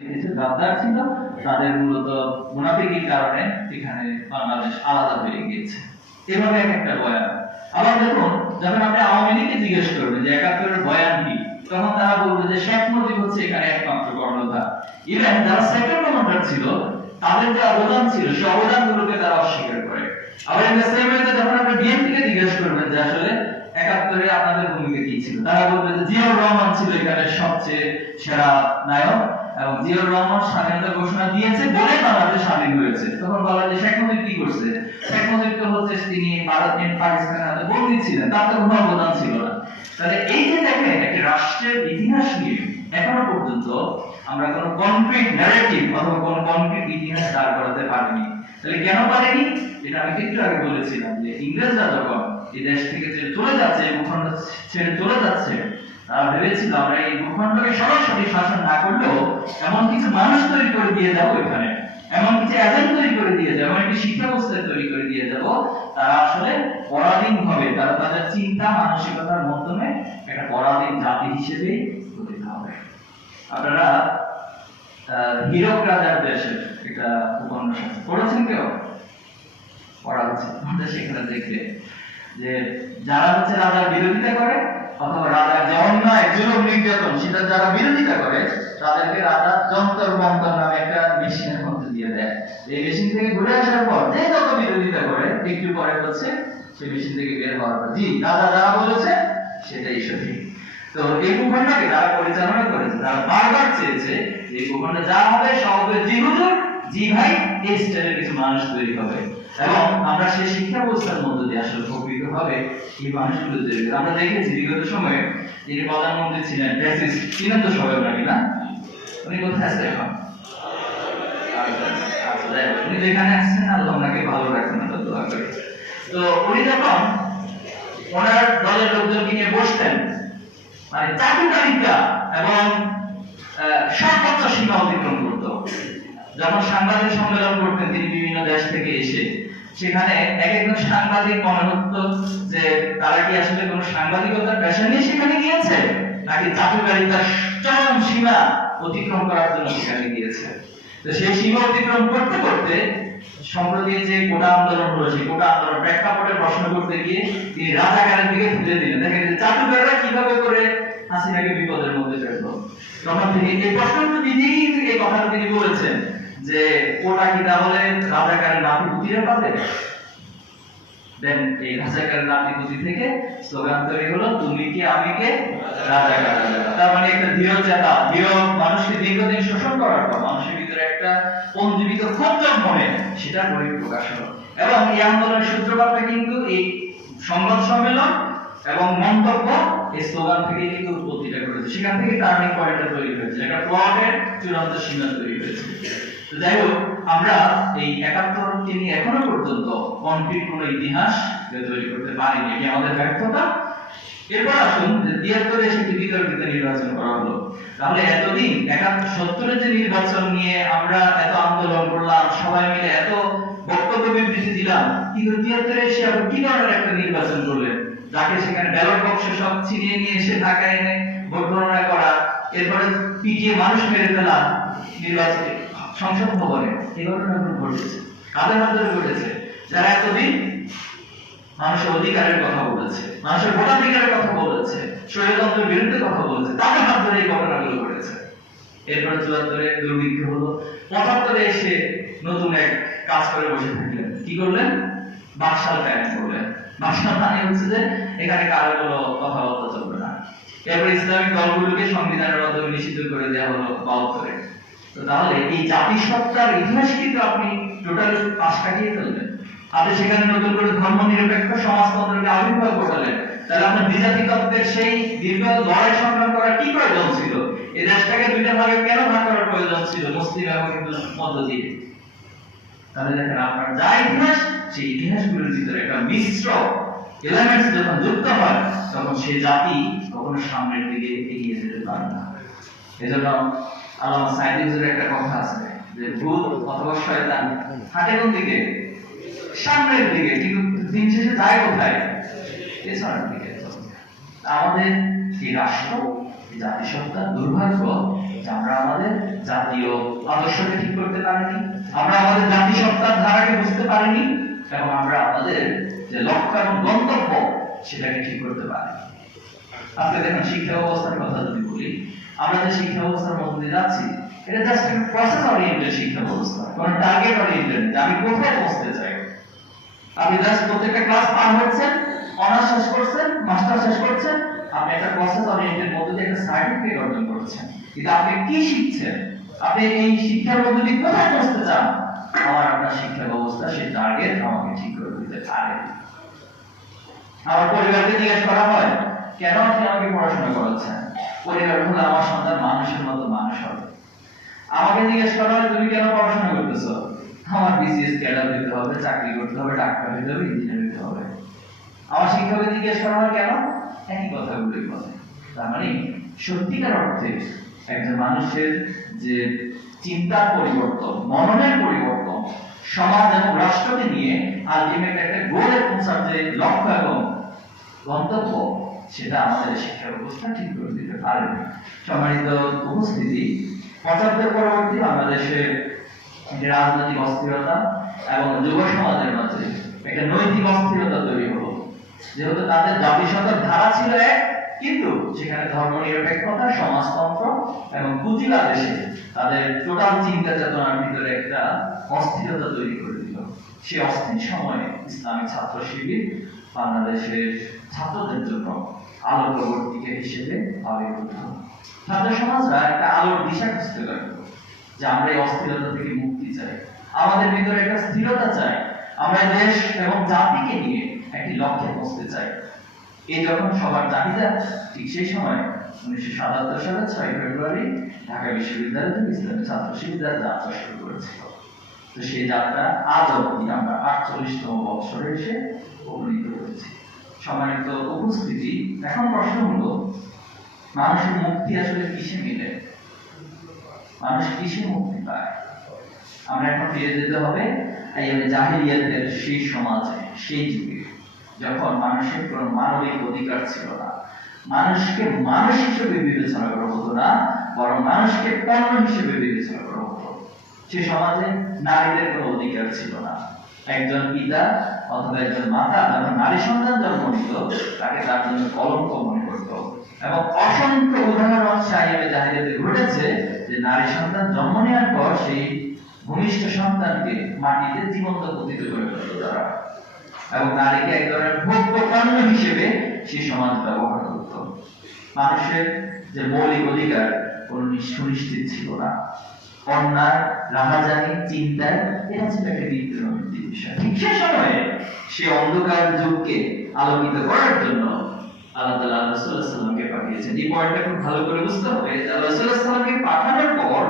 কিছু গাদ্দার ছিল, তাদের মূলত মুনাফিকির কারণে এখানে বাংলাদেশ আলাদা হয়ে গিয়েছে। এভাবে এক একটা বয়ান। আবার দেখুন, যখন আপনি আওয়ামী লীগকে জিজ্ঞেস করবেন যে ৭১-এর বয়ান কি, তখন তারা বলবে যে শেখ মুজিব হচ্ছে এখানে একমাত্র কর্ণধার। ইভেন যারা সেকেন্ড কমান্ডার ছিল, তাদের যে অবদান ছিল সেই অবদানগুলোকে তারা অস্বীকার করে। আবার এই সেম ওয়েতে যখন আপনি বিএনপিকে জিজ্ঞেস করবেন যে আসলে ৭১-এ আপনাদের ভূমিকা কি ছিল, তারা বলবে যে জিয়াউর রহমান ছিল এখানে সবচেয়ে সেরা নায়ক, এবং জিয়াউর রহমান স্বাধীনতা ঘোষণা দিয়েছে বলে বাংলাদেশ স্বাধীন হয়েছে। তখন বলা যে শেখ মুজিব কি করছে? শেখ মুজিব তো হচ্ছে তিনি ভারত পাকিস্তানের হাতে বন্দী ছিলেন, তার তো কোনো অবদান ছিল না। তাহলে এই যে দেখেন একটি রাষ্ট্রের ইতিহাস নিয়ে এখনো পর্যন্ত আমরা কোনো কনক্রিট ন্যারেটিভ অথবা কোনো কনক্রিট ইতিহাস দাঁড় করাতে পারিনি। তাহলে কেন পারিনি? এটা আমি একটু আগে বলেছিলাম যে ইংরেজরা যখন এই দেশ থেকে চলে যাচ্ছে, ভূখণ্ড ছেড়ে চলে যাচ্ছে, ভেবেছিল আমরা এই ভূখণ্ডকে সরাসরি শাসন না করলেও এমন কিছু মানুষ তৈরি করে দিয়ে যাবো এখানে, এমন কিছু এজেন্ট তৈরি করে দিয়ে যাবো, একটি শিক্ষা ব্যবস্থা তৈরি করে দিয়ে যাবো, তারা আসলে পরাধীন হবে, তারা তাদের চিন্তা মানসিকতার মাধ্যমে একটা পরাধীন জাতি হিসেবে গঠিত হবে। আপনারা হীরক রাজার দেশের একটা উপন্যাস আছে, পড়েছেন কেউ? পড়া হচ্ছে, সেখানে দেখবে যে যারা হচ্ছে রাজার বিরোধিতা করে অথবা রাজার যে অন্যায় জুলুম নির্যাতন সেটা যারা বিরোধিতা করে, তাদেরকে রাজা যন্তর মন্তর নামে একটা মেশিনের মধ্যে দিয়ে দেয়। এই মেশিন থেকে ঘুরে আসার পর যে যত বিরোধিতা করে, একটু পরে হচ্ছে সেই মেশিন থেকে বের হওয়ার পর জি রাজা যারা বলেছে সেটাই সঠিক। তো এই ভূখণ্ডকে যারা পরিচালনা করেছে, তারা বারবার চেয়েছে যে এই ভূখণ্ডে যা হবে সব হবে জি হুজুর, জি ভাই, এই স্টাইলের কিছু মানুষ তৈরি হবে, এবং আমরা সেই শিক্ষা ব্যবস্থার মধ্য দিয়ে আসলে উপকৃত হবে এই মানুষগুলো তৈরি করে। আমরা দেখেছি বিগত সময়ে যিনি প্রধানমন্ত্রী ছিলেন, ফ্যাসিস্ট ছিলেন তো সবাই নাকি না, উনি কোথায় আছেন এখন? উনি যেখানে আসছেন আল্লাহ ওনাকে ভালো রাখবেন, আল্লাহ দোয়া করি। তো উনি যখন ওনার দলের লোকজনকে নিয়ে বসতেন, মানে চাটুকারিতা এবং সর্বোচ্চ সীমা অতিক্রম করত। যখন সাংবাদিক সম্মেলন করতেন তিনি বিভিন্ন দেশ থেকে এসে, সেখানে এক একজন সাংবাদিক মনে হতো যে তারা কি আসলে কোন সাংবাদিকতার পেশা নিয়ে সেখানে গিয়েছে, নাকি চাটুকারিতার চরম সীমা অতিক্রম করার জন্য সেখানে গিয়েছে। তো সেই সীমা অতিক্রম করতে করতে সম্প্রতি যে কোটা আন্দোলন হলো, সেই কোটা আন্দোলন প্রেক্ষাপটে প্রশ্ন করতে গিয়ে তিনি রাজাকারের দিকে ঠেলে দিলেন। দেখেন যে চাটুকাররা কিভাবে করে হাসিনাকে বিপদের মধ্যে ফেললো। তখন তিনি এই প্রশ্নটা দিতেই কিন্তু এই কথাটা তিনি বলেছেন যে কোটা কি তাহলে রাজাকারের নাতিপুতিরা পাবে? দেন এই রাজাকারের নাতিপুতি থেকে স্লোগান তৈরি হলো তুমি কি আমি কে রাজাকার। তার মানে একটা দৃঢ় চেতা, দৃঢ় মানুষকে দীর্ঘদিন শোষণ করার পর মানুষের ভিতরে একটা পঞ্জীবিত ক্ষোভ জন্মে, সেটা বহিঃপ্রকাশ হলো। এবং এই আন্দোলনের সূত্রপাতটা কিন্তু এই সংবাদ সম্মেলন এবং মন্তব্য এই স্লোগান থেকে কিন্তু উৎপত্তিটা করেছে। সেখান থেকে টার্নিং পয়েন্টটা তৈরি হয়েছে, একটা প্লটের চূড়ান্ত সীমা তৈরি হয়েছে। তো যাই হোক, আমরা এই ৭১কে নিয়ে এখনো পর্যন্ত কনক্রিট কোনো ইতিহাস তৈরি করতে পারিনি, এটি আমাদের ব্যর্থতা। এরপর আসুন যে ৭৩-এ সেটি বিতর্কিত নির্বাচন করা হলো। তাহলে এতদিন ৭১-৭০-এর যে নির্বাচন নিয়ে আমরা এত আন্দোলন করলাম, সবাই মিলে এত বক্তব্য বিবৃতি দিলাম, কিন্তু ৭৩-এ এসে আবার কি ধরনের একটা নির্বাচন করলেন, যাকে সেখানে ব্যালট বক্স সব ছিনিয়ে নিয়ে এসে ঢাকায় এনে ভোট গণনা করা, এরপরে পিটিয়ে মানুষ মেরে ফেলা নির্বাচনে সংসদ ভবনে, এই ঘটনাগুলো ঘটেছে। কাদের মাধ্যমে ঘটেছে? যারা এতদিন মানুষের অধিকারের কথা বলেছে, মানুষের ভোটাধিকারের কথা বলেছে, স্বৈরতন্ত্রের বিরুদ্ধে কথা বলেছে, তাদের মাধ্যমে এই ঘটনাগুলো ঘটেছে। এরপরে ৭৪-এ দুর্ভিক্ষ হলো, ৭৫-এ এসে নতুন এক কাজ করে বসে থাকলেন। কি করলেন? বাকশাল কায়েম করলেন। বাকশাল মানে হচ্ছে যে এখানে কারো কোনো কথাবার্তা চলবে না। এরপর ইসলামিক দলগুলোকে সংবিধানের মাধ্যমে নিষিদ্ধ করে দেওয়া হলো ৭২-এ। তো তাহলে এই জাতিসত্তার ইতিহাস কিন্তু আপনি টোটাল পাশ কাটিয়ে ফেলবেন। আপনি সেখানে নতুন করে ধর্ম নিরপেক্ষ সমাজতন্ত্রকে আবির্ভাব ঘটালেন। তাহলে আপনার দ্বিজাতি তত্ত্বের সেই দীর্ঘ লড়াই সংগ্রাম করার কি প্রয়োজন ছিল? এই দেশটাকে দুইটা ভাগে কেন ভাগ করার প্রয়োজন ছিল মুসলিম এবং হিন্দু মধ্য দিয়ে? তাহলে দেখেন আপনার যা ইতিহাস, সেই ইতিহাসগুলোর ভিতরে একটা মিশ্র এলিমেন্টস যখন যুক্ত হয়, তখন সে জাতি কখনো সামনের দিকে এগিয়ে যেতে পারে না। এজন্য আল্লামা সাঈদী হুজুরের একটা কথা আছে যে ভূত অথবা শয়তান হাঁটে কোন দিকে? সামনের দিকে, কিন্তু দিন শেষে যায় কোথায়? পেছনের দিকে। আমাদের এই রাষ্ট্র, এই জাতিসত্তার দুর্ভাগ্য আমরা আমাদের জাতীয় আদর্শকে ঠিক করতে পারিনি, আমরা আমাদের জাতিসত্তার ধারাকে বুঝতে পারিনি, এবং আমরা আমাদের যে লক্ষ্য এবং গন্তব্য সেটাকে ঠিক করতে পারি। আজকে দেখুন শিক্ষা ব্যবস্থার কথা যদি বলি, আমরা যে শিক্ষা ব্যবস্থার মধ্যে দিয়ে যাচ্ছি এটা জাস্ট একটা প্রসেস ওরিয়েন্টেড শিক্ষা ব্যবস্থা, কোনো টার্গেট ওরিয়েন্টেড, আমি কোথায় পৌঁছতে চাই। আপনি জাস্ট প্রত্যেকটা ক্লাস পার হচ্ছেন, অনার্স শেষ করছেন, মাস্টার শেষ করছেন, আপনি একটা প্রসেস ওরিয়েন্টেড মধ্যে দিয়ে একটা সার্টিফিকেট অর্জন করছেন, কিন্তু আপনি কি শিখছেন, আপনি এই শিক্ষার মধ্যে দিয়ে কোথায় পৌঁছতে চান, আমার আপনার শিক্ষা ব্যবস্থা সেই টার্গেট আমাকে ঠিক করে দিতে পারে। আমার পরিবারকে জিজ্ঞেস করা হয় কেন আপনি আমাকে পড়াশোনা করাচ্ছেন, পরিবার হলো আমার সন্তান মানুষের মতো মানুষ হবে। আমাকে জিজ্ঞেস করা হয় তুমি কেন পড়াশোনা করতেছো, আমার বিসিএস ক্যাডার দিতে হবে, চাকরি করতে হবে, ডাক্তার হতে হবে, ইঞ্জিনিয়ার হতে হবে। আমার শিক্ষককে জিজ্ঞেস করা হয় কেন, একই কথাগুলোই বলে। তার মানে সত্যিকার অর্থে একজন মানুষের যে চিন্তার পরিবর্তন, মননের পরিবর্তন, সমাজ এবং রাষ্ট্রকে নিয়ে আলটিমেট একটা গোলে পৌঁছার যে লক্ষ্য এবং গন্তব্য, সেটা আমাদের শিক্ষা ব্যবস্থা ঠিক করে দিতে পারে। সম্মানিত উপস্থিতি, ৭৫ পরবর্তী বাংলাদেশে রাজনৈতিক অস্থিরতা এবং যুব সমাজের মাঝে একটা নৈতিক অস্থিরতা তৈরি হলো, যেহেতু তাদের জাতিসত্তার ধারা ছিল এক, কিন্তু সেখানে ধর্মনিরপেক্ষতা, সমাজতন্ত্র এবং পুঁজিবাদ এসে তাদের টোটাল চিন্তা চেতনার ভিতরে একটা অস্থিরতা তৈরি করে দিল। সে অস্থির সময়ে ইসলামী ছাত্র শিবির বাংলাদেশের ছাত্রদের জন্য আলোর প্রবর্তিকা হিসেবে আবির্ভূত হল। ছাত্র সমাজরা একটা আলোর দিশা খুঁজতে লাগলো যে আমরা এই অস্থিরতা থেকে মুক্তি চাই, আমাদের ভিতরে একটা স্থিরতা চাই, আমরা দেশ এবং জাতিকে নিয়ে একটি লক্ষ্যে পৌঁছতে চাই। এই যখন সবার চাহিদা, ঠিক সেই সময় 1977 সালের 6 ফেব্রুয়ারি ঢাকা বিশ্ববিদ্যালয় থেকে ইসলামী ছাত্র শিবির যাত্রা শুরু করেছিল। তো সেই যাত্রা আজ অবধি আমরা 48তম বৎসরে এসে উপনীত হয়েছি। সম্মানিত উপস্থিতি, এখন প্রশ্ন হলো মানুষের মুক্তি আসলে কিসে মিলে, মানুষ কিসে মুক্তি পায়? আমরা এখন ফিরে যেতে হবে জাহিলিয়াতের সেই সমাজে, সেই যুগে, যখন মানুষের কোনো মানবিক অধিকার ছিল না, মানুষকে মানুষ হিসেবে বিবেচনা করা হতো না, বরং মানুষকে পণ্য হিসেবে বিবেচনা করা হতো। সে সমাজে নারীদের কোনো অধিকার ছিল না। একজন পিতা অথবা একজন মাতা যখন নারী সন্তান জন্ম নিত, তাকে তার জন্য কলঙ্ক মনে করত, এবং অসংখ্য উদাহরণ জাহিলিয়াতে ঘটেছে যে নারী সন্তান জন্ম নেওয়ার পর সেই ভূমিষ্ঠ সন্তানকে মাটিতে জীবন্ত পতিত করে ফেলত তারা, এবং নারীকে এক ধরনের ভোগ্য পণ্য হিসেবে সেই সমাজ ব্যবহার করত। মানুষের যে মৌলিক অধিকার কোনো সুনিশ্চিত ছিল না। অন্যায়, রাহাজানি, চিন্তায় এটা ছিল একটা নিত্যনৈমিত্তিক বিষয়। ঠিক সে সময়ে সে অন্ধকার যুগকে আলোকিত করার জন্য আল্লাহ তাআলা রাসূলুল্লাহ সাল্লাল্লাহু আলাইহি ওয়াসাল্লামকে পাঠিয়েছেন। এই পয়েন্টটা খুব ভালো করে বুঝতে হবে। রাসূলুল্লাহ সাল্লাল্লাহু আলাইহি ওয়াসাল্লামকে পাঠানোর পর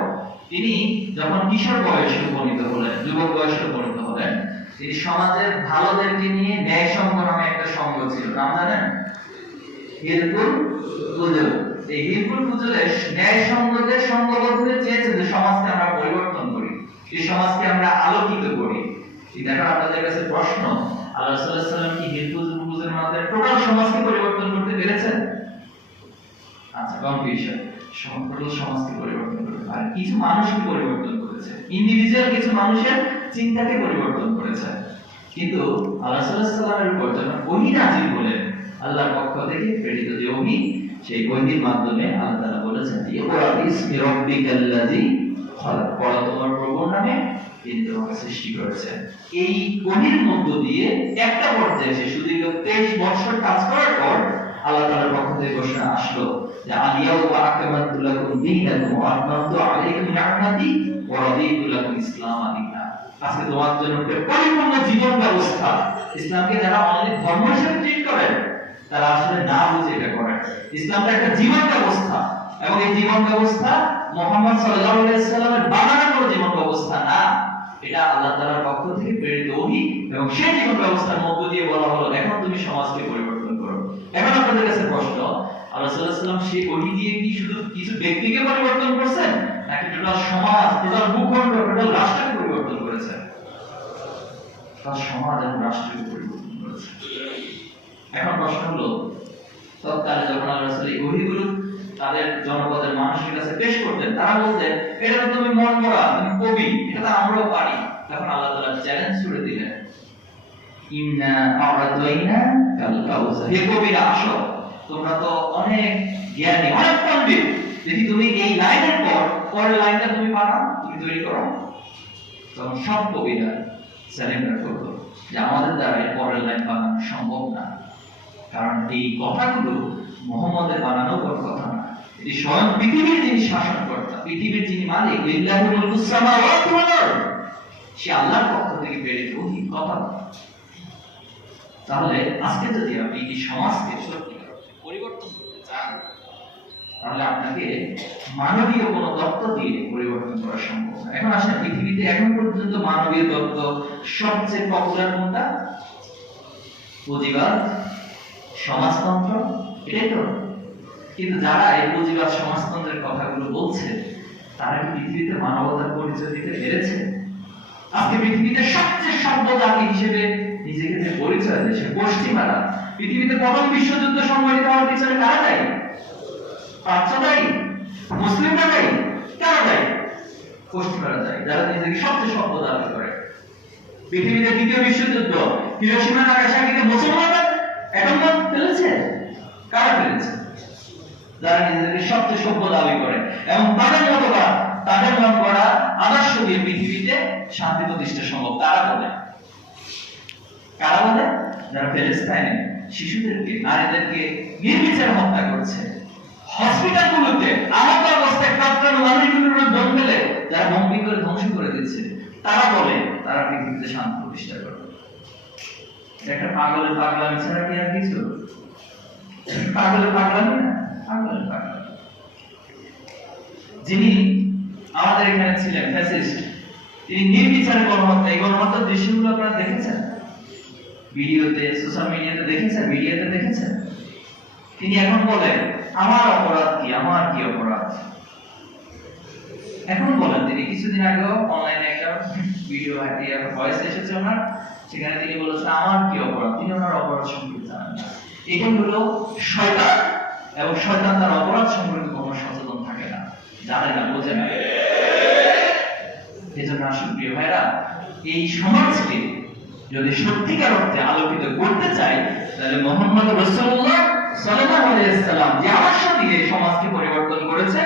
তিনি যখন কিশোর বয়সে উপনীত হলেন, যুবক বয়সে উপনীত হলেন, তিনি সমাজের ভালোদেরকে নিয়ে ন্যায় সংঘ নামে একটা সংঘ ছিল, নাম জানেন? হিলকুল ফুজুল। এই হিলকুল ফুজুলের ন্যায় সংঘদের সংঘবদ্ধ হয়ে চেয়েছেন যে সমাজকে আমরা পরিবর্তন করি, এই সমাজকে আমরা আলোকিত করি। দেখো আপনাদের কাছে প্রশ্ন, আল্লাহ রাসূলুল্লাহ সাল্লাল্লাহু আলাইহি ওয়াসাল্লাম কি হিলকুল ফুজুলের মাধ্যমে টোটাল সমাজকে পরিবর্তন করতে পেরেছেন? আচ্ছা, কনফিউশন। সম্পূর্ণ সমাজকে পরিবর্তন করতে পারে, কিছু মানুষকে পরিবর্তন করেছে, ইন্ডিভিজুয়াল কিছু মানুষের চিন্তাকে পরিবর্তন করেছে। কিন্তু আল্লাহ সাল্লাল্লাহু আলাইহি ওয়াসাল্লামের উপর যখন ওহী নাযিল হলেন, আল্লাহর পক্ষ থেকে প্রেরিত যে ওহী, সেই ওহীর মাধ্যমে আল্লাহ তাআলা বলেছেন, ইকরা বিসমি রাব্বিকাল্লাযী খালাক, পড়ো তোমার প্রভুর নামে, তিনি তোমাকে সৃষ্টি করেছেন। এই ওহীর মধ্য দিয়ে একটা পর্যায়ে এসে সুদীর্ঘ 23 বছর কাজ করার পর আল্লাহ তাআলার পক্ষ থেকে ঘোষণা আসলো যে আল-ইয়াওমা আকমালতু লাকুম দীনাকুম ওয়া আতমামতু আলাইকুম নি'মাতি ওয়া রাদিতু লাকুম ইসলাম দীনা। আজকে তোমার জন্য পরিপূর্ণ জীবন ব্যবস্থা। ইসলামকে যারা অনলি ধর্ম হিসেবে ট্রিট করেন, তারা আসলে না বুঝে এটা করেন। ইসলামটা একটা জীবন ব্যবস্থা, এবং এই জীবন ব্যবস্থা মুহাম্মদ সাল্লাল্লাহু আলাইহি ওয়াসাল্লামের বানানো কোনো জীবন ব্যবস্থা না, এটা আল্লাহ তাআলার পক্ষ থেকে প্রেরিত ওহী, এবং সেই জীবন ব্যবস্থার মধ্য দিয়ে বলা হলো এখন তুমি সমাজকে পরিবর্তন করো। এখন আপনাদের কাছে প্রশ্ন, আল্লাহ সাল্লাল্লাহু আলাইহি ওয়াসাল্লাম সেই ওহী দিয়ে কি শুধু কিছু ব্যক্তিকে পরিবর্তন করছেন, নাকি টোটাল সমাজ, টোটাল ভূখণ্ড, টোটাল রাষ্ট্রকে পরিবর্তন করেছেন? টোটাল সমাজ এবং রাষ্ট্রকে পরিবর্তন করেছেন। এখন প্রশ্ন হলো, তৎকালে যখন আল্লাহ রাসূল এই ওহীগুলো তাদের জনপদের মানুষের কাছে পেশ করতেন, তারা বলতেন এটা তো তুমি মন গড়া, তুমি কবি, এটা তো আমরাও পারি। তখন আল্লাহ তাআলা চ্যালেঞ্জ করে দিলেন, ইন্না আ'তাইনা কাল কাউসার, হে কবিরা আসো, তোমরা তো অনেক জ্ঞানী, অনেক পণ্ডিত, যদি তুমি এই লাইনের পর পরের লাইনটা তুমি পারো, তুমি তৈরি করো। তখন সব কবিরা সারেন্ডার করলো যে আমাদের দ্বারা এর পরের লাইন বানানো সম্ভব না, কারণ এই কথাগুলো মুহাম্মদের বানানো কোনো কথা না, এটি স্বয়ং পৃথিবীর যিনি শাসনকর্তা, পৃথিবীর যিনি মালিক, লিল্লাহি মুলকুস সামাওয়াতি ওয়াল আরদ, সে আল্লাহর পক্ষ থেকে প্রেরিত ওহী কথা। তাহলে আজকে যদি আপনি এই সমাজকে সত্যিকার পরিবর্তন করতে চান, তাহলে আপনাকে মানবীয় কোন তত্ত্ব দিয়ে পরিবর্তন করা সম্ভব না। এখন আসেন, পৃথিবীতে এখন পর্যন্ত মানবীয় তত্ত্ব সবচেয়ে পপুলার কোনটা? পুঁজিবাদ, সমাজতন্ত্র, এটাই তো। কিন্তু যারা এই পুঁজিবাদ সমাজতন্ত্রের কথাগুলো বলছে, তারা কি পৃথিবীতে মানবতার পরিচয় দিতে পেরেছে? আজকে পৃথিবীতে সবচেয়ে সভ্য জাতি হিসেবে নিজেকে যে পরিচয় দেয়, সে পশ্চিমারা। পৃথিবীতে প্রথম বিশ্বযুদ্ধ সংঘটিত হওয়ার পিছনে কারা দায়ী? প্রাচ্য দায়ী? মুসলিমরা দায়ী? কারা দায়ী? পশ্চিমারা দায়ী, যারা নিজেকে সবচেয়ে সভ্য দাবি করে। পৃথিবীতে দ্বিতীয় বিশ্বযুদ্ধ, হিরোশিমা নাগাসাকিতে মুসলমানরা অ্যাটম বোম ফেলেছে? কারা ফেলেছে? যারা নিজেদেরকে সবচেয়ে সভ্য দাবি করে এবং তাদের মতবাদ, তাদের মন করা আদর্শ দিয়ে পৃথিবীতে শান্তি প্রতিষ্ঠা সম্ভব। তারা বলে, কারা বলে? যারা প্যালেস্টাইনে শিশুদেরকে, নারীদেরকে নির্বিচারে হত্যা করছে, হসপিটালগুলোতে আহত অবস্থায় কাতরানো মানুষগুলোর উপর বোম ফেলে যারা বম্বিং করে ধ্বংস করে দিচ্ছে, তারা বলে তারা পৃথিবীতে শান্তি প্রতিষ্ঠা করবে। একটা পাগলের পাগলামি ছাড়া কি আর কিছু? পাগলের পাগলামি না, পাগলের পাগলামি। যিনি আমাদের এখানে ছিলেন ফ্যাসিস্ট, তিনি নির্বিচারে গণহত্যা, এই গণহত্যার দৃশ্যগুলো আপনারা দেখেছেন ভিডিওতে, সোশ্যাল মিডিয়াতে দেখেছেন, মিডিয়াতে দেখেছেন। তিনি এখন বলেন আমার অপরাধ কি, আমার কি অপরাধ? এখন বলেন তিনি। কিছুদিন আগেও অনলাইনে একটা ভিডিও ভয়েস এসেছে ওনার, সেখানে তিনি বলেছেন আমার কি অপরাধ, তিনি ওনার অপরাধ সম্পর্কে জানেন না। এটাই হলো শয়তান, এবং শয়তান তার অপরাধ সম্পর্কে কখনো সচেতন থাকে না, জানে না, বোঝে না। এজন্য আসুন প্রিয় ভাইরা, এই সমাজকে যদি সত্যিকার অর্থে আলোকিত করতে চাই, তাহলে মুহাম্মদ রাসূলুল্লাহ সাল্লাল্লাহু আলাইহি ওয়াসাল্লাম যে আদর্শ দিয়ে সমাজকে পরিবর্তন করেছে,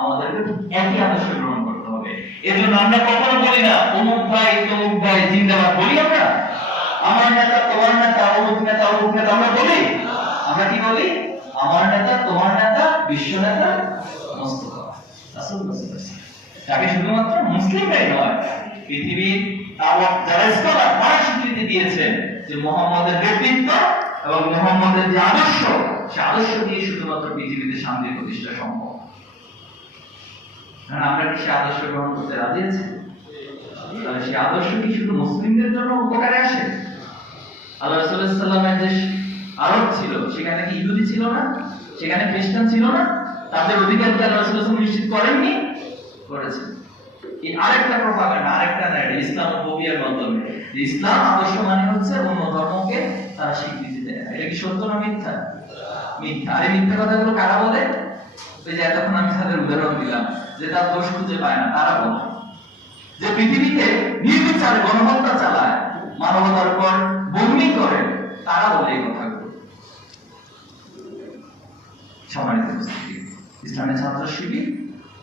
আমাদেরকে একই আদর্শ গ্রহণ করতে হবে। এজন্য আমরা কখনো বলি না অমুক ভাই তমুক ভাই জিন্দাবাদ, বলি আমরা? আমার নেতা তোমার নেতা, অমুক নেতা অমুক নেতা আমরা বলি? আমরা কি বলি? আমার নেতা তোমার নেতা, বিশ্ব নেতা মুস্তাফা রাসূলুল্লাহ সাল্লাল্লাহু আলাইহি ওয়াসাল্লাম। তাকে শুধুমাত্র মুসলিমরাই নয়, পৃথিবীর যারা স্কলার তারা স্বীকৃতি দিয়েছেন যে মুহাম্মদের ব্যক্তিত্ব এবং মুহাম্মদের যে আদর্শ, সে আদর্শ দিয়ে শুধুমাত্র পৃথিবীতে শান্তি প্রতিষ্ঠা সম্ভব। আমরা কি সে আদর্শ গ্রহণ করতে রাজি আছি? তাহলে সে আদর্শ কি শুধু মুসলিমদের জন্য উপকারে আসে? আল্লাহ রাসূল সাল্লাল্লাহু আলাইহি ওয়াসাল্লামের দেশ আরব ছিল, সেখানে কি ইহুদি ছিল না? সেখানে খ্রিস্টান ছিল না? তাদের অধিকার কি আল্লাহ রাসূল সাল্লাল্লাহু আলাইহি ওয়াসাল্লাম নিশ্চিত করেননি? করেছেন। এই আরেকটা প্রপাগান্ডা, আরেকটা ন্যারেটিভ ইসলামোফোবিয়ার মাধ্যমে, যে ইসলাম আদর্শ মানে হচ্ছে অন্য ধর্মকে তারা স্বীকৃতি দেয়। এটা কি সত্য না মিথ্যা? মিথ্যা। আর এই মিথ্যা কথাগুলো কারা বলে? ওই যে এতক্ষণ আমি তাদের উদাহরণ দিলাম, যে তার দোষ খুঁজে পায় না, তারা বলে। যে পৃথিবীতে নির্বিচারে গণহত্যা চালায়, মানবতার উপর বন্দি করে, তারা বলে এই কথাগুলো। সম্মানিত উপস্থিতি, ইসলামের ছাত্র শিবির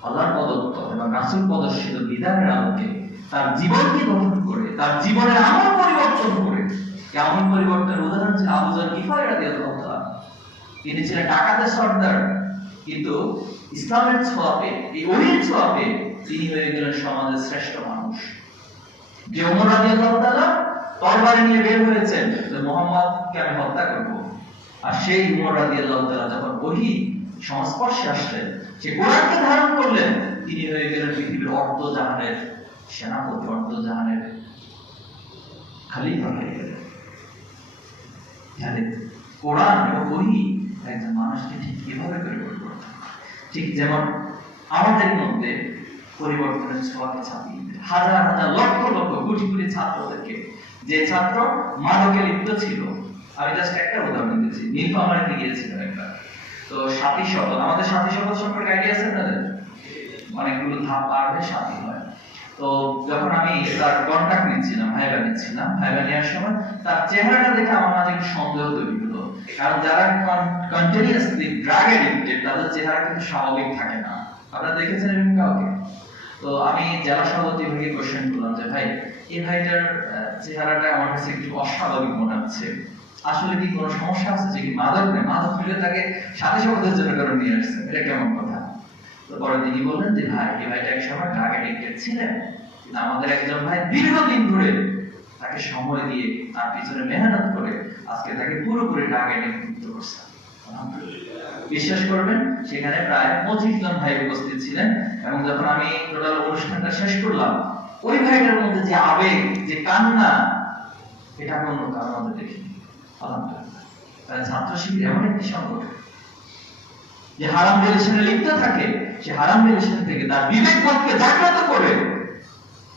আল্লাহর প্রদত্ত এবং রাসূল প্রদর্শিত বিধানের আলোকে তার জীবনকে গঠন করে, তার জীবনের আমল পরিবর্তন করে, আমল পরিবর্তনের উদাহরণ ছিল আবু যর গিফারী রাদিয়াল্লাহু তাআলা। তিনি ছিলেন ডাকাতের সর্দার, কিন্তু ইসলামের ছোঁয়াপে, এই ওহীর ছোঁয়াপে তিনি হয়ে গেলেন সমাজের শ্রেষ্ঠ মানুষ। যে ওমর রাদিয়াল্লাহু তাআলা তরবারি নিয়ে বের হয়েছেন যে মুহাম্মদকে আমি হত্যা করব, আর সেই ওমর রাদিয়াল্লাহু তাআলা যখন ওহী সংস্পর্শে আসলেন, সে কোরআনকে ধারণ করলেন, তিনি হয়ে গেলেন পৃথিবীর অর্ধজাহানের সেনাপতি, অর্ধজাহানের খলিফা হয়ে গেলেন। কোরআন এবং ওহী একজন মানুষকে ঠিক কিভাবে পরিবর্তন করতে, ঠিক যেমন আমাদের মধ্যে পরিবর্তনের ছোঁয়াকে ছাপিয়ে দেয়। হাজার হাজার লক্ষ লক্ষ কোটি কোটি ছাত্রদেরকে, যে ছাত্র মাদকে লিপ্ত ছিল, আমি জাস্ট একটা উদাহরণ দিচ্ছি, নীলফামারীতে গিয়েছিল একবার, তো তো সাথী শপথ, আমাদের সাথী শপথ সম্পর্কে আইডিয়া আছে আপনাদের? অনেকগুলো ধাপ পার হয়ে সাথী হয়। তো যখন আমি তার কন্টাক্ট নিচ্ছিলাম, ভাইবা নেওয়ার সময় তার চেহারাটা দেখে আমার মাঝে একটু সন্দেহ তৈরি হলো। কারণ যারা কন্টিনিউয়াসলি ড্রাগ এডিক্টেড তাদের চেহারা কিন্তু স্বাভাবিক থাকে না। আপনারা দেখেছেন এরকম কাউকে? তো আমি জেলা সভাপতি ভাইকে কোশ্চেন করলাম যে ভাই, এই ভাইটার চেহারাটা আমার কাছে একটু অস্বাভাবিক মনে হচ্ছে, আসলে কি কোনো সমস্যা আছে? যে কি মাদক নেই? মাদক নিলে তাকে সাথে শপথের জন্য করে নিয়ে আসছে, এটা কেমন কথা? তো পরে তিনি বললেন যে ভাই, এই ভাইটা এক সময় ড্রাগ এডিক্টেড ছিলেন, কিন্তু আমাদের একজন ভাই দীর্ঘদিন ধরে তাকে সময় দিয়ে তার পিছনে মেহনত করে আজকে তাকে পুরোপুরি ড্রাগ এডিক্ট মুক্ত করছে। বিশ্বাস করবেন, সেখানে প্রায় 25 জন ভাই উপস্থিত ছিলেন, এবং যখন আমি টোটাল অনুষ্ঠানটা শেষ করলাম, ওই ভাইটার মধ্যে যে আবেগ, যে কান্না, এটা আমি অন্য কারোর মধ্যে দেখিনি। আলহামদুলিল্লাহ। ছাত্র শিবির এমন একটি সংগঠন যে হারাম রিলেশনে লিপ্ত থাকে, সে হারাম রিলেশন থেকে তার বিবেক বোধকে জাগ্রত করে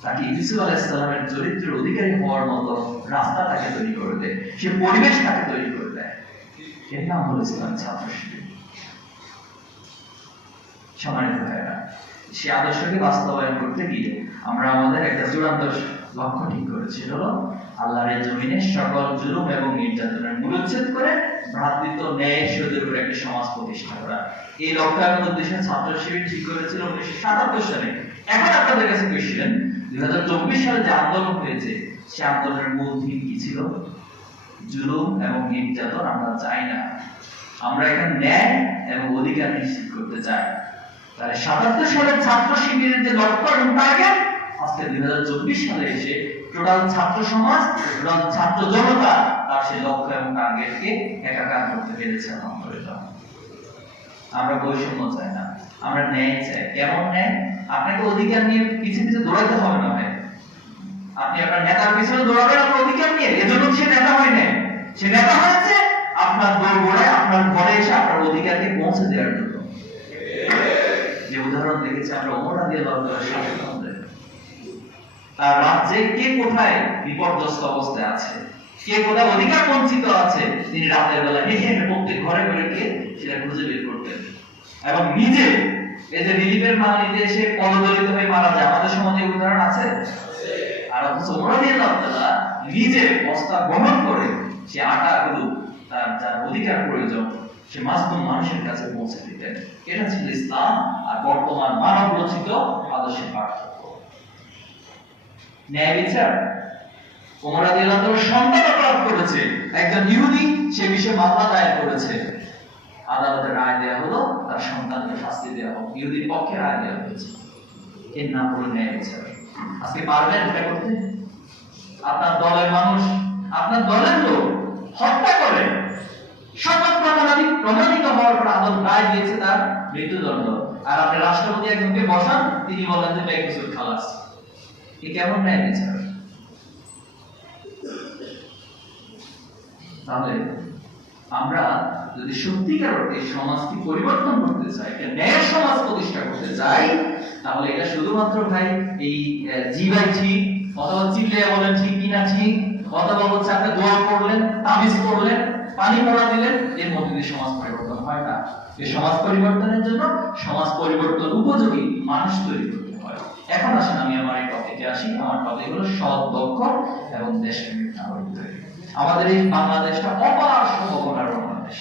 তাকে ইউসুফ আলাইহিস সালামের চরিত্রের অধিকারী হওয়ার মতো রাস্তা তাকে তৈরি করে দেয়, সে পরিবেশ তাকে তৈরি করে দেয়। এর নাম হলো ইসলাম ছাত্র শিবির। সম্মানিত ভাইরা, সে আদর্শকে বাস্তবায়ন করতে গিয়ে আমরা আমাদের একটা চূড়ান্ত লক্ষ্য ঠিক করেছি, হলো আল্লাহর জমিনে সকল জুলুম এবং নির্যাতনের মূলোচ্ছেদ করে ভ্রাতৃত্ব, ন্যায়, সুদের উপর একটা সমাজ প্রতিষ্ঠা করা। এই লক্ষ্যের উদ্দেশ্যে ছাত্র শিবির ঠিক করেছিল 1977 সালে। এখন আপনাদের কাছে কোশ্চেন, 2024 সালে যে আন্দোলন হয়েছে, সে আন্দোলনের মূল থিম কি ছিল? জুলুম এবং নির্যাতন আমরা চাই না, আমরা এখানে ন্যায় এবং অধিকার নিশ্চিত করতে চাই। তাহলে 77 সালের ছাত্র শিবিরের যে লক্ষ্য এবং টার্গেট, আজকে 2024 সালে এসে টোটাল ছাত্র সমাজ, টোটাল ছাত্র জনতা তার সেই লক্ষ্য এবং টার্গেটকে একাকার করতে পেরেছে। আলহামদুলিল্লাহ। আমরা বৈষম্য চাই না, আমরা ন্যায় চাই। কেমন ন্যায়? আপনাকে অধিকার নিয়ে পিছে পিছে দৌড়াতে হবে না ভাই। আপনি আপনার নেতার পিছনে দৌড়াবেন আপনার অধিকার নিয়ে, এজন্য সে নেতা হয় নাই। সে নেতা হয়েছে আপনার দৌড়ে আপনার ঘরে এসে আপনার অধিকারকে পৌঁছে দেওয়ার জন্য। যে উদাহরণ দেখেছি আমরা ওমর রাদিয়াল্লাহু তাআলার সাথে, তার রাজ্যে কে কোথায় বিপর্যস্ত অবস্থায় আছে, কে কোথায় অধিকার বঞ্চিত আছে, তিনি রাতের বেলা হেঁটে প্রত্যেক ঘরে ঘরে গিয়ে সেটা খুঁজে বের করতেন। এবং নিজে এই যে রিলিফের মাল নিতে এসে পদদলিত হয়ে মারা যায়, আমাদের সমাজে উদাহরণ আছে। আর অথচ ওমর রাদিয়াল্লাহু তাআলা নিজে বস্তা বহন করে সে আটাগুলো তার যার অধিকার প্রয়োজন সে মাসুম মানুষের কাছে পৌঁছে দিতেন। এটা ছিল ইসলাম আর বর্তমান মানব রচিত আদর্শের পার্থক্য। ন্যায় বিচার, ওমর রাদিয়াল্লাহু তাআলা সন্তান অপরাধ করেছে, একজন ইহুদি সে বিষয়ে মামলা দায়ের করেছে, আদালতের রায় দেওয়া হলো তার সন্তানকে শাস্তি দেওয়া হোক, ইহুদির পক্ষে রায় দেওয়া হয়েছে। এর নাম হলো ন্যায় বিচার। আজকে পারবেন এটা করতে? আপনার দলের মানুষ, আপনার দলের লোক হত্যা করে শপথ প্রমাণিত হওয়ার পর আদালত রায় দিয়েছে তার মৃত্যুদণ্ড, আর আপনি রাষ্ট্রপতি একজনকে বসান, তিনি বলেন যে 1 বছর খালাস। এ কেমন ন্যায় বিচার? তাহলে আমরা যদি সত্যিকার অর্থে সমাজকে পরিবর্তন করতে চাই, একটা ন্যায় সমাজ প্রতিষ্ঠা করতে চাই, তাহলে এটা শুধুমাত্র ভাই এই জিবাই ঠিক অথবা চিল্লে বলেন ঠিক কিনা ঠিক, অথবা হচ্ছে আপনি দোয়া করলেন, তাবিজ করলেন, পানি পড়া দিলেন, এর মধ্যে দিয়ে সমাজ পরিবর্তন হয় না। এই সমাজ পরিবর্তনের জন্য সমাজ পরিবর্তন উপযোগী মানুষ তৈরি করতে হয়। এখন আসেন আমি আমার এই টপিকে আসি। আমার টপিক হলো সৎ, দক্ষ এবং দেশপ্রেমিক নাগরিক তৈরি। আমাদের এই বাংলাদেশটা অপার সম্ভাবনার বাংলাদেশ।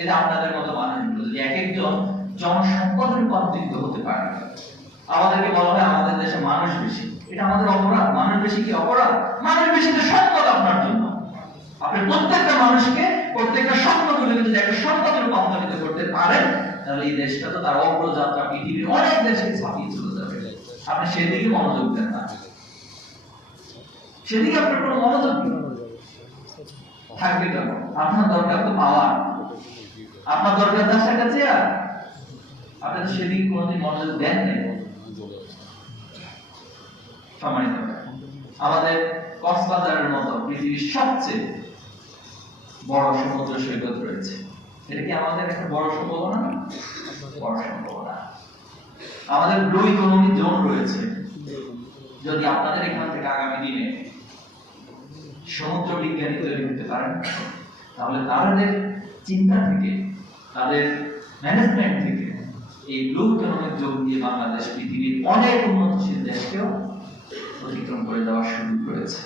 এটা আপনাদের মতো মানুষগুলো যদি এক একজন জনসম্পদে রূপান্তরিত হতে পারে, আমাদেরকে বলা হয় আমাদের দেশে মানুষ বেশি, এটা আমাদের অপরাধ। মানুষ বেশি কি অপরাধ? মানুষ বেশি তো সম্পদ আপনার জন্য। আপনি প্রত্যেকটা মানুষকে, প্রত্যেকটা সম্পদগুলো যদি একটা সম্পদে রূপান্তরিত করতে পারেন, তাহলে এই দেশটা তো তার অগ্রযাত্রা পৃথিবীর অনেক দেশে ছাপিয়ে চলে যাবে। আপনি সেদিকে মনোযোগ দেন না, সেদিকে আপনার কোনো মনোযোগ থাকবে কেন? আপনার দরকার তো পাওয়ার, আপনার দরকার 10 টাকা চেয়ার, আপনি তো সেদিকে কোনোদিন মনোযোগ দেন নাই। সম্মানিত আমাদের কক্সবাজারের মতো পৃথিবীর সবচেয়ে বড় সমুদ্র সৈকত রয়েছে, এটা কি আমাদের একটা বড় সম্ভাবনা? বড় সম্ভাবনা। আমাদের ব্লু ইকোনমি জোন রয়েছে। যদি আপনাদের এখান থেকে আগামী দিনে সমুদ্র বিজ্ঞানী তৈরি হতে পারেন, তাহলে তাদের চিন্তা থেকে, তাদের ম্যানেজমেন্ট থেকে এই ব্লু ইকোনমিক যোগ দিয়ে বাংলাদেশ পৃথিবীর অনেক উন্নতশীল দেশকেও অতিক্রম করে যাওয়া শুরু করেছে।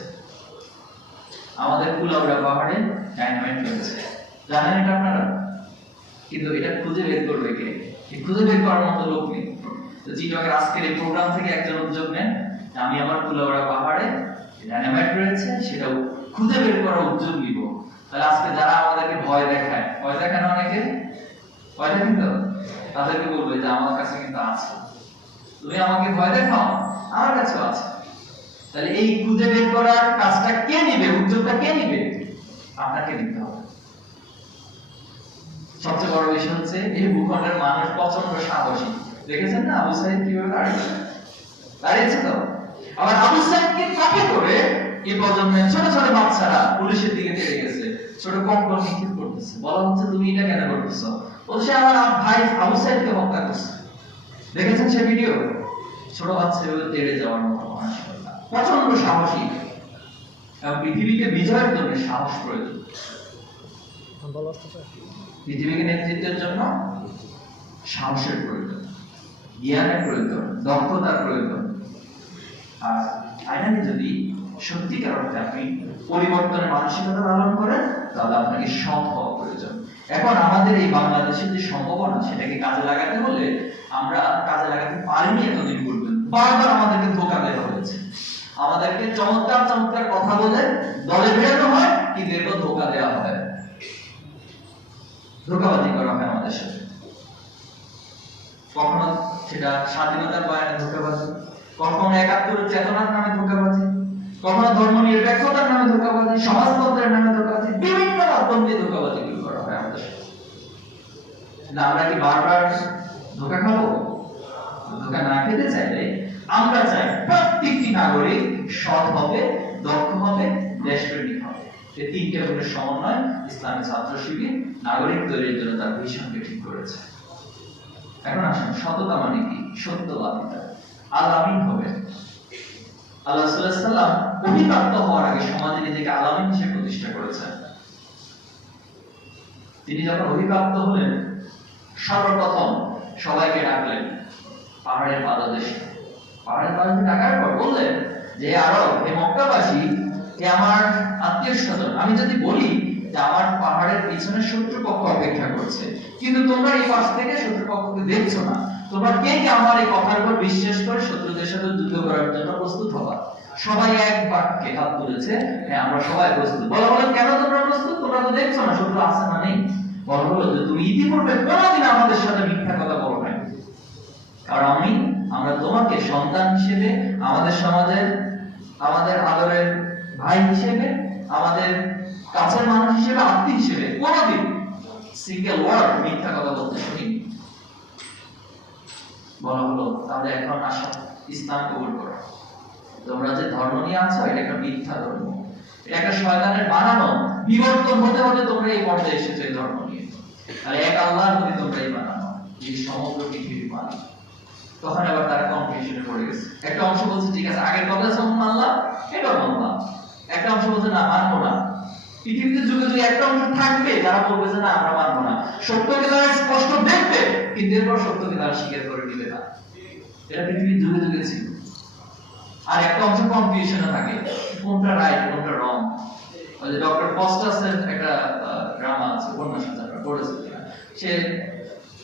আমাদের কুলাউড়া পাহাড়ে ডাইনামাইট রয়েছে, জানেন এটা আপনারা? কিন্তু এটা খুঁজে বের করবে কে? খুঁজে বের করার মতো লোক নেই। তো চিটকের আজকের এই প্রোগ্রাম থেকে একজন উদ্যোগ নেন, আমি আমার কুলাউড়া পাহাড়ে ডাইনামাইট রয়েছে সেটা খুঁজে বের করার উদ্যোগ নিব। তাহলে আজকে যারা আমাদেরকে ভয় দেখায়, ভয় দেখানো অনেকে ভয় দেখেন তো, তাদেরকে বলবে যে আমার কাছে কিন্তু আছে, তুমি আমাকে ভয় দেখাও, আমার কাছেও আছে। তাহলে এই খুঁজে বের করার কাজটা কে নিবে, উদ্যোগটা কে নিবে? আপনাকে নিতে হবে। সবচেয়ে বড় বিষয় হচ্ছে এই ভূখণ্ডের মানুষ প্রচন্ড সাহসী। দেখেছেন না আবু সাইদ কিভাবে দাঁড়িয়েছে তো? আবার আবু সাইদকে কপি করে এই প্রজন্মের ছোট ছোট বাচ্চারা পুলিশের দিকে তেড়ে গেছে, ছোট কঙ্কর নিক্ষেপ করতেছে, বলা হচ্ছে তুমি এটা কেন করতেছো? বলছে আমার ভাই আবু সাইদকে হত্যা করছে। দেখেছেন সে ভিডিও? ছোট বাচ্চা এভাবে তেড়ে যাওয়ার মতো মানসিকতা, প্রচন্ড সাহসী। পৃথিবীকে বিজয়ের জন্য সাহস প্রয়োজন, পৃথিবীকে নেতৃত্বের জন্য সাহসের প্রয়োজন, জ্ঞানের প্রয়োজন, দক্ষতার প্রয়োজন। আর ফাইনালি যদি সত্যিকার অর্থে আপনি পরিবর্তনের মানসিকতা লালন করেন, তাহলে আপনাকে সৎ হওয়া প্রয়োজন। এখন আমাদের এই বাংলাদেশের যে সম্ভাবনা, সেটাকে কাজে লাগাতে হলে আমরা কাজে লাগাতে পারিনি এতদিন বলবেন। বারবার আমাদেরকে ধোঁকা দেওয়া হয়েছে, আমাদেরকে চমৎকার চমৎকার কথা বলে দলে বেরানো হয়, কিন্তু এরপর ধোঁকা দেওয়া হয়, ধোঁকাবাজি করা হয় আমাদের সাথে। কখনো সেটা স্বাধীনতার বয়ানে ধোঁকাবাজি, কখনো ৭১ চেতনার নামে ধোঁকাবাজি, কখনো ধর্ম নিরপেক্ষতার নামে ধোঁকাবাজি, সমাজতন্ত্রের নামে ধোঁকাবাজি, বিভিন্ন মাধ্যম দিয়ে ধোঁকাবাজি করা হয় আমাদের সাথে। আমরা কি বারবার ধোঁকা খাবো? ধোঁকা না খেতে চাইলে আমরা চাই প্রত্যেকটি নাগরিক সৎ হবে, দক্ষ হবে, দেশপ্রেমিক হবে। এই তিনটে গুণের সমন্বয় ইসলামী ছাত্র শিবির নাগরিক তৈরির জন্য তার ভিশনকে ঠিক করেছে। এখন আসুন, সততা মানে কি? সত্যবাদিতা। আলামিন হবে। আল্লাহ সাল্লাল্লাহু আলাইহি ওয়াসাল্লাম অভিপ্রাপ্ত হওয়ার আগে সমাজে নিজেকে আলামিন হিসেবে প্রতিষ্ঠা করেছেন। তিনি যখন অভিপ্রাপ্ত হলেন, সর্বপ্রথম সবাইকে ডাকলেন পাহাড়ের পাদদেশে। পাহাড়ের পাদদেশে ডাকার পর বললেন যে আরব, হে মক্কাবাসী, হে আমার আত্মীয় স্বজন, আমি যদি বলি যে আমার পাহাড়ের পিছনে শত্রুপক্ষ অপেক্ষা করছে, কিন্তু তোমরা এই পাশ থেকে শত্রুপক্ষকে দেখছো না, তোমরা কে কে আমার এই কথার উপর বিশ্বাস করে শত্রুদের সাথে যুদ্ধ করার জন্য প্রস্তুত হবা? সবাই এক বাক্যে হাত তুলেছে, হ্যাঁ আমরা সবাই প্রস্তুত। বলা হলো কেন তোমরা প্রস্তুত? তোমরা তো দেখছো না শত্রু আছে না নেই। বলা হলো যে তুমি ইতিপূর্বে কোনোদিন আমাদের সাথে মিথ্যা কথা বলো নাই, কারণ আমরা তোমাকে সন্তান হিসেবে, আমাদের সমাজের, আমাদের আদরের ভাই হিসেবে, আমাদের কাছের মানুষ হিসেবে, আত্মীয় হিসেবে কোনোদিন সিঙ্গেল ওয়ার্ড মিথ্যা কথা বলতে শুনিনি। বলা হলো তাহলে এখন আসো ইসলাম কবুল করো। তোমরা যে ধর্ম নিয়ে আছো এটা একটা মিথ্যা ধর্ম, এটা একটা শয়তানের বানানো, বিবর্তন হতে হতে তোমরা এই পর্যায়ে এসেছো এই ধর্ম নিয়ে। তাহলে এক আল্লাহর প্রতি তোমরা এই বানানো, এই সমগ্র পৃথিবী বানানো। তখন আবার তারা কনফিউশনে পড়ে গেছে। একটা অংশ বলছে ঠিক আছে, আগের কথা যেমন মানলাম এটাও মানলাম, একটা অংশ বলছে না মানবো না। পৃথিবীতে যুগে যুগে একটা অংশ থাকবে যারা বলবে যে না আমরা মানবো না, সত্যকে তারা স্পষ্ট দেখবে কিন্তু এরপর সত্যকে তারা স্বীকার করে নিবে না। এটা পৃথিবীর যুগে যুগে ছিল। আর একটা অংশ কনফিউশনে থাকে, কোনটা রাইট কোনটা রং। ওই যে ডক্টর পস্টাসের একটা ড্রামা আছে, উপন্যাস আছে, আপনারা পড়েছেন কিনা, সে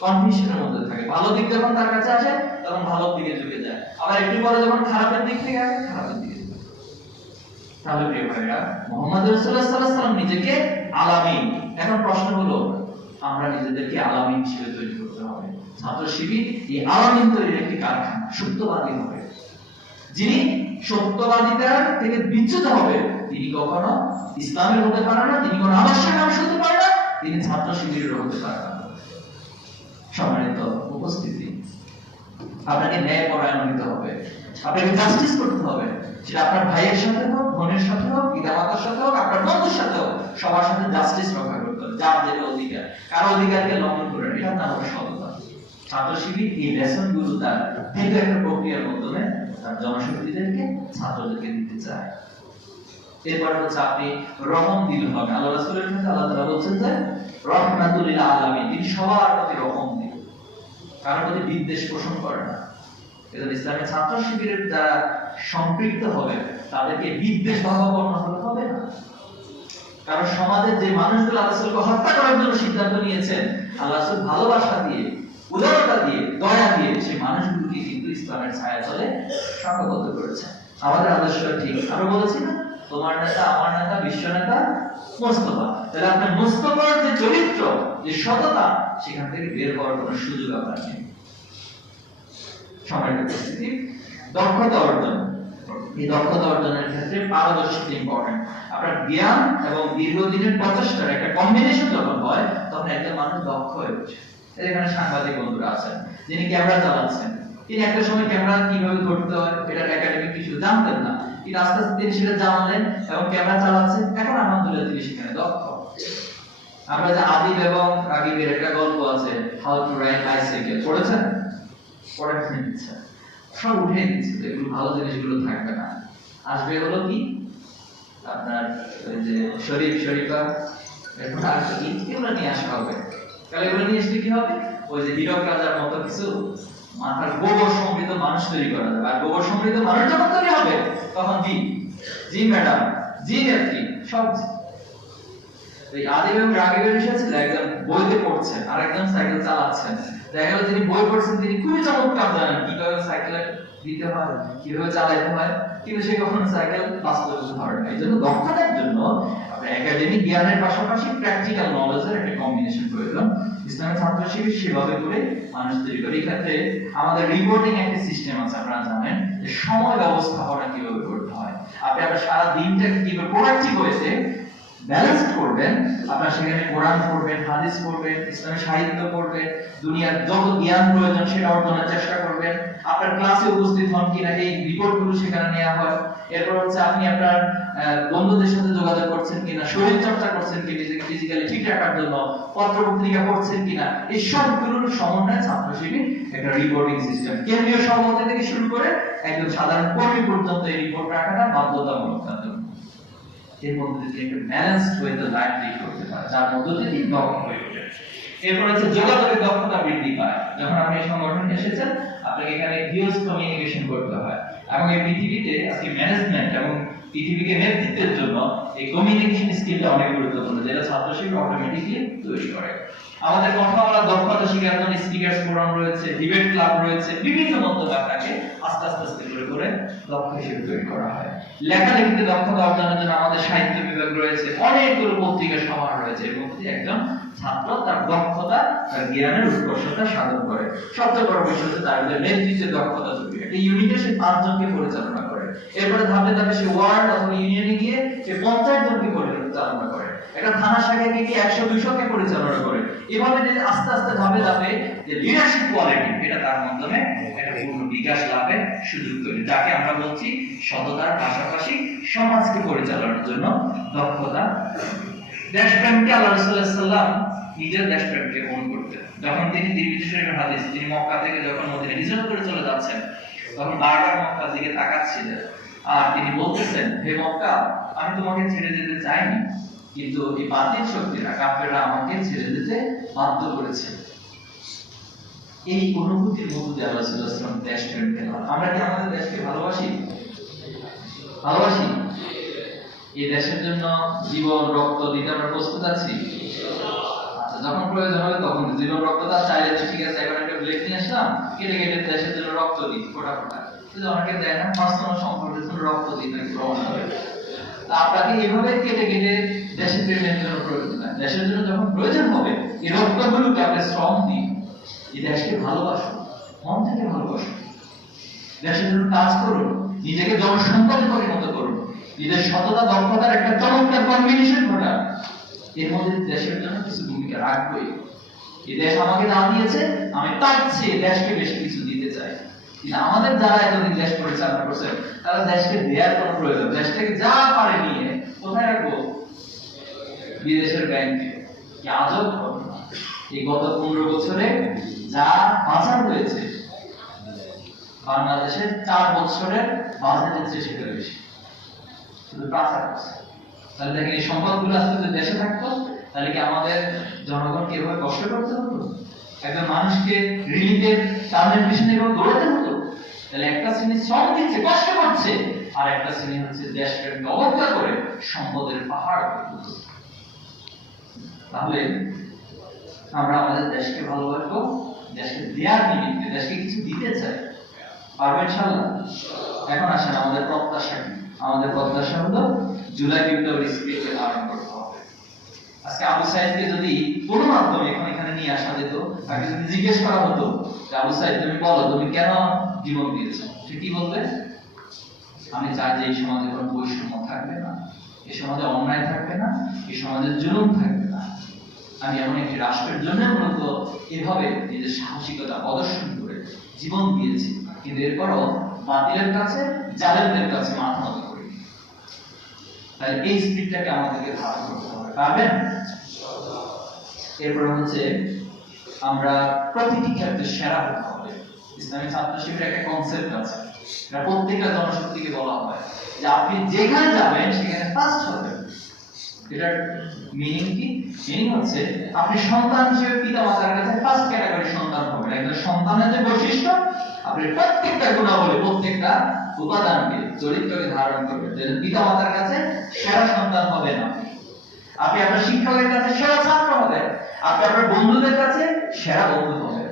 কনফিউশনের মধ্যে থাকে। ভালো দিক যখন তার কাছে আসে তখন ভালোর দিকে ঝুঁকে যায়, আবার একটু পরে যখন খারাপের দিক থেকে আসে খারাপের দিকে। তাহলে প্রিয় ভাইরা, মুহাম্মদ রাসূলুল্লাহ সাল্লাল্লাহু আলাইহি ওয়াসাল্লাম নিজেকে আলামিন। এখন প্রশ্ন হলো আমরা নিজেদেরকে আলামিন হিসেবে তৈরি করতে হবে। ছাত্র শিবির এই আলামিন তৈরির একটি কারখানা, সত্যবাদী হবে। যিনি সত্যবাদিতার থেকে বিচ্যুত হবে তিনি কখনো ইসলামের হতে পারে না, তিনি কোনো আদর্শের মানুষ হতে পারে না, তিনি ছাত্র শিবিরের হতে পারে না। সম্মানিত উপস্থিতি, আপনাকে ন্যায় পরায়ণ হতে হবে, আপনাকে জাস্টিস করতে হবে। সেটা আপনার ভাইয়ের সাথে হোক, বোনের সাথে হোক, পিতামাতার সাথে হোক, আপনার বন্ধুর সাথে হোক, সবার সাথে জাস্টিস রক্ষা করতে হবে। যার যেটা অধিকার, কারো অধিকারকে লঙ্ঘন করে এটার নাম হলো সততা। ছাত্র শিবির এই লেসন গুলো তার দীর্ঘ একটা প্রক্রিয়ার মাধ্যমে তার জনশক্তিদেরকে, ছাত্রদেরকে দিতে চায়। এরপর হচ্ছে আপনি রহম দিল হবে। আল্লাহ রাসূলের ক্ষেত্রে আল্লাহ তাআলা বলছেন যে রাহমাতুল লিল আলামিন, তিনি সবার প্রতি রহম দিন, কারোর প্রতি বিদ্বেষ পোষণ করে না। এজন্য ইসলামের ছাত্র শিবিরের যারা সম্পৃক্ত হবে তাদেরকে বিদ্বেষ ভাবাপন্ন হলে হবে না। কারণ সমাজের যে মানুষগুলো আল্লাহ রাসূলকে হত্যা করার জন্য সিদ্ধান্ত নিয়েছেন, আল্লাহ রাসূল ভালোবাসা দিয়ে, উদারতা দিয়ে, দয়া দিয়ে সেই মানুষগুলোকে কিন্তু ইসলামের ছায়াতলে সংঘবদ্ধ করেছেন। আমাদের আদর্শ ঠিক। আরো বলেছি না, তোমার নেতা, আমার নেতা, বিশ্ব নেতা মুস্তাফা। তাহলে আপনার মুস্তাফার যে চরিত্র, যে সততা, সেখান থেকে বের হওয়ার কোনো সুযোগ আপনার নেই। সম্মানিত উপস্থিতি, দক্ষতা অর্জন। এই দক্ষতা অর্জনের ক্ষেত্রে পারদর্শিতা ইম্পর্টেন্ট। আপনার জ্ঞান এবং দীর্ঘদিনের প্রচেষ্টার একটা কম্বিনেশন যখন হয়, তখন একজন মানুষ দক্ষ হয়ে ওঠে। এখানে সাংবাদিক বন্ধুরা আছেন যিনি ক্যামেরা চালাচ্ছেন, তিনি একটা সময় ক্যামেরা কিভাবে ধরতে হয় এটার একাডেমিক কিছু জানতেন না, কিন্তু আস্তে আস্তে তিনি সেটা জানলেন এবং ক্যামেরা চালাচ্ছেন। এখন আলহামদুলিল্লাহ তিনি সেখানে দক্ষ। আমরা যে আদিব এবং রাগিবের একটা গল্প আছে, হাউ টু রাইড বাইসাইকেল, পড়েছেন? পড়ে নিচ্ছে, সব উঠে দিচ্ছে, এগুলো ভালো জিনিসগুলো থাকবে না। আসবে হলো কি আপনার ওই যে শরীফা, এরপর আসবে কি, এগুলো নিয়ে আসা হবে। তাহলে এগুলো নিয়ে আসলে কি হবে? ওই যে হীরক রাজার মতো কিছু মাথার গোবর সমৃদ্ধ মানুষ তৈরি করা যাবে। আর গোবর সমৃদ্ধ মানুষ যখন তৈরি হবে, তখন জি জি ম্যাডাম, জি নেত্রী, সব। এই আদিব এবং রাগিবের বিষয় ছিল, একজন বইতে পড়ছেন আর একজন সাইকেল চালাচ্ছেন। দেখা গেল যিনি বই পড়ছেন তিনি খুবই চমৎকার জানেন কিভাবে সাইকেল দিতে হয়, কিভাবে চালাতে হয়, কিন্তু সে কখনো সাইকেল বাস্তবে ধরে না। এই জন্য দক্ষতার জন্য আপনার একাডেমিক জ্ঞানের পাশাপাশি প্র্যাকটিক্যাল নলেজের একটা কম্বিনেশন প্রয়োজন। ইসলামের ছাত্র শিবির সেভাবে করে মানুষ তৈরি করে। এই ক্ষেত্রে আমাদের রিপোর্টিং একটা সিস্টেম আছে, আপনারা জানেন যে সময় ব্যবস্থাপনা কিভাবে করতে হয়। আপনি আপনার সারা দিনটাকে কিভাবে প্রোডাক্টিভ হয়েছে ব্যালেন্স করবেন। আপনার সেখানে কোরআন পড়বেন, হাদিস পড়বেন, ইসলামের সাহিত্য পড়বেন, দুনিয়ার যত জ্ঞান প্রয়োজন সেটা অর্জনের চেষ্টা করবেন। আপনার ক্লাসে উপস্থিত হন কিনা এই রিপোর্টগুলো সেখানে নেওয়া হয়। এরপর হচ্ছে আপনি আপনার বন্ধুদের সাথে যোগাযোগ করছেন কিনা, শরীর চর্চা করছেন কিনা, ফিজিক্যালি ঠিক রাখার জন্য পত্র পত্রিকা পড়ছেন কিনা, এই সবগুলোর সমন্বয়ে ছাত্র শিবির একটা রিপোর্টিং সিস্টেম। কেন্দ্রীয় সভাপতি থেকে শুরু করে একদম সাধারণ কর্মী পর্যন্ত এই রিপোর্ট রাখাটা বাধ্যতামূলক তার জন্য। এর মধ্যে দিয়ে একটা ব্যালেন্সড ওয়েতে লাইফ লিড করতে পারে, যার মধ্যে দিয়ে তিনি দক্ষ হয়ে ওঠেন। এরপর হচ্ছে যোগাযোগের দক্ষতা বৃদ্ধি পায়। যখন আপনি এই সংগঠনে এসেছেন, আপনাকে এখানে হিউজ কমিউনিকেশন করতে হয়, এবং এই পৃথিবীতে আজকে ম্যানেজমেন্ট এবং পৃথিবীকে নেতৃত্বের জন্য এই কমিউনিকেশন স্কিলটা অনেক গুরুত্বপূর্ণ, যেটা ছাত্র শিবির অটোমেটিক্যালি তৈরি করে। আমাদের কথা বলার দক্ষতা শেখার জন্য স্পিকার্স ফোরাম রয়েছে, ডিবেট ক্লাব রয়েছে, বিভিন্ন মন্তব্য আপনাকে আস্তে আস্তে করে দক্ষ হিসেবে তৈরি করা হয়। লেখালেখিতে দক্ষতা অর্জনের জন্য আমাদের সাহিত্য বিভাগ রয়েছে, অনেকগুলো পত্রিকা সমাহার রয়েছে। এর মধ্যে একজন ছাত্র তার দক্ষতা, তার জ্ঞানের উৎকর্ষতা সাধন করে। সবচেয়ে বড় বিষয় হচ্ছে তার নেতৃত্বের দক্ষতা তৈরি। একটা ইউনিটে সে 5 জনকে পরিচালনা করে, এরপরে ধাপে ধাপে সে ওয়ার্ড অথবা ইউনিয়নে গিয়ে সে 50 জনকে পরিচালনা করে, একটা থানা শাখায় গিয়ে 100-200 কে পরিচালনা করে। এভাবে যে আস্তে আস্তে ধাপে ধাপে যে লিডারশিপ কোয়ালিটি, এটা তার মাধ্যমে একটা পূর্ণ বিকাশ লাভের সুযোগ তৈরি, যাকে আমরা বলছি সততার পাশাপাশি সমাজকে পরিচালনার জন্য দক্ষতা। দেশপ্রেমকে আল্লাহ রাসূলুল্লাহ সাল্লাল্লাহু আলাইহি ওয়াসাল্লাম নিজের দেশপ্রেমকে অনু করতেন। যখন তিনি তিরমিজি শরীফের হাদিস, তিনি মক্কা থেকে যখন মদিনা হিজরত করে চলে যাচ্ছেন, তখন বারবার মক্কার দিকে তাকাচ্ছিলেন আর তিনি বলতেছেন, হে মক্কা, আমি তোমাকে ছেড়ে যেতে চাইনি, কিন্তু এই বাতিল শক্তিরা, কাফেররা আমাকে ছেড়ে যেতে বাধ্য করেছে। এই অনুভূতির মধ্যে দিয়ে আল্লাহ রাসূলুল্লাহ সাল্লাল্লাহু আলাইহি ওয়াসাল্লাম দেশপ্রেম পেলাম। আমরা কি আমাদের দেশকে ভালোবাসি? ভালোবাসি? এই দেশের জন্য জীবন রক্ত দিতে আমরা প্রস্তুত আছি? আচ্ছা, যখন প্রয়োজন হবে তখন জীবন রক্ত তা চাইলে ঠিক আছে, এখন একটা ব্লেড নিয়ে আসলাম, কেটে কেটে দেশের জন্য রক্ত দিই, ফোটা ফোটা। কিন্তু অনেকে দেয় না, বাস্তব সম্পর্কের জন্য রক্ত দিই নাকি প্রমাণ হবে। আপনাকে এভাবে কেটে কেটে দেশের প্রেমের জন্য প্রয়োজন হয়। দেশের জন্য যখন প্রয়োজন হবে, এই রক্তগুলোকে আপনি শ্রম দিন, এই দেশকে ভালোবাসুন, মন থেকে ভালোবাসুন, দেশের জন্য কাজ করুন, নিজেকে জনসম্পদে পরিণত করুন, নিজের সততা দক্ষতার একটা চমৎকার কম্বিনেশন ঘটান। এর মধ্যে দেশের জন্য কিছু ভূমিকা রাখবই। এই দেশ আমাকে যা দিয়েছে, আমি তার চেয়ে দেশকে বেশি কিছু দিতে চাই। কিন্তু আমাদের যারা এতদিন দেশ পরিচালনা করছেন, তারা দেশকে দেওয়ার কোনো প্রয়োজন, দেশটাকে যা পারে নিয়ে কোথায় রাখবো? বিদেশের ব্যাংকে। কি আজব ঘটনা! এই গত 15 বছরে যা পাচার হয়েছে, বাংলাদেশের 4 বছরের বাজেটের চেয়ে সেটা বেশি। শুধু টাকা আছে। তাহলে দেখেন এই সম্পদগুলো আজকে যদি দেশে থাকতো তাহলে কি আমাদের জনগণকে এভাবে কষ্ট করতে হতো? একজন মানুষকে রিলিফের টার্মের পিছনে এভাবে দৌড়াতে হতো? তাহলে একটা শ্রেণী শ্রম দিচ্ছে, কষ্ট করছে, আর একটা শ্রেণী হচ্ছে দেশকে অবজ্ঞা করে সম্পদের পাহাড় করতে। তাহলে আমরা আমাদের দেশকে ভালোবাসবো, দেশকে দেওয়ার নিমিত্তে, দেশকে কিছু দিতে চাই, পারবো ইনশাআল্লাহ। এখন আসেন আমাদের প্রত্যাশা কি? আমাদের প্রত্যাশা হলো জুলাই বিপ্লবের স্পিরিটকে ধারণ করতে হবে। আজকে আবু সাইদকে যদি কোনো মাধ্যমে এখানে নিয়ে আসা যেত, তাকে যদি জিজ্ঞেস করা হতো যে আবু সাইদ তুমি বলো তুমি কেন জীবন দিয়েছো, সে কি বলবে? আমি চাই যে এই সমাজে কোনো বৈষম্য থাকবে না, এই সমাজে অন্যায় থাকবে না, এই সমাজে জুলুম থাকবে না। আমি এমন একটি রাষ্ট্রের জন্য মূলত এভাবে নিজের সাহসিকতা প্রদর্শন করে জীবন দিয়েছি, কিন্তু এরপরও বাতিলের কাছে, জালেমদের কাছে মাথা নত করি। তাই এই স্পিরিটটাকে আমাদেরকে ধারণ করতে হবে, পারবেন? এরপর হচ্ছে আমরা প্রতিটি ক্ষেত্রে সেরা হতে হবে। ইসলামী ছাত্র শিবিরের একটা কনসেপ্ট আছে, এটা প্রত্যেকটা জনশক্তিকে বলা হয় যে আপনি যেখানে যাবেন সেখানে ফার্স্ট হবেন। এটার মিনিং কি? মিনিং হচ্ছে আপনি সন্তান হিসেবে পিতা মাতার কাছে ফার্স্ট ক্যাটাগরি সন্তান হবেন। একজন সন্তানের যে বৈশিষ্ট্য, আপনি প্রত্যেকটা গুণাবলী, প্রত্যেকটা উপাদানকে, চরিত্রকে ধারণ করবেন। যেন পিতা মাতার কাছে সেরা সন্তান হবেন আপনি আপনার শিক্ষকের কাছে সেরা ছাত্র হবেন, আপনি আপনার বন্ধুদের কাছে সেরা বন্ধু হবেন।